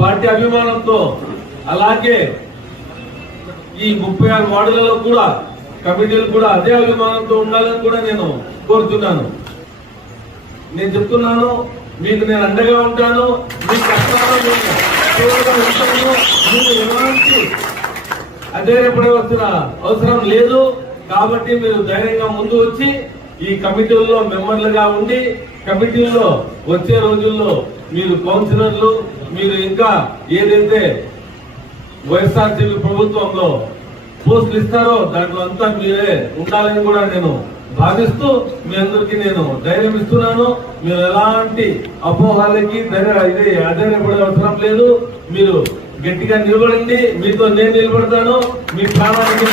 Party అభిమానంతో అలాగే ఈ 36 వార్డులలో కూడా కమిటీలు కూడా అదే అభిమానంతో ఉండాలని కూడా నేను కోరుతున్నాను. నేను చెప్తున్నాను, మీకు నేను అండగా ఉంటాను, మీ కష్టాలను మీకు ఎలాంటి అధైర్యపడవలసిన అవసరం లేదు. కాబట్టి మీరు ధైర్యంగా ముందు వచ్చి ఈ కమిటీల్లో మెంబర్లుగా ఉండి కమిటీల్లో వచ్చే రోజుల్లో మీరు కౌన్సిలర్లు మీరు ఇంకా ఏదైతే వైఎస్ఆర్సీపీ ప్రభుత్వంలో పోస్టులు ఇస్తారో దాంట్లో అంతా మీరే ఉండాలని కూడా నేను భావిస్తూ మీ అందరికీ నేను ధైర్యం ఇస్తున్నాను. మీరు ఎలాంటి అపోహాలకి అధైర్యపడే అవసరం లేదు. మీరు గట్టిగా నిలబడండి, మీతో నేను నిలబడతాను. మీ ప్రాణానికి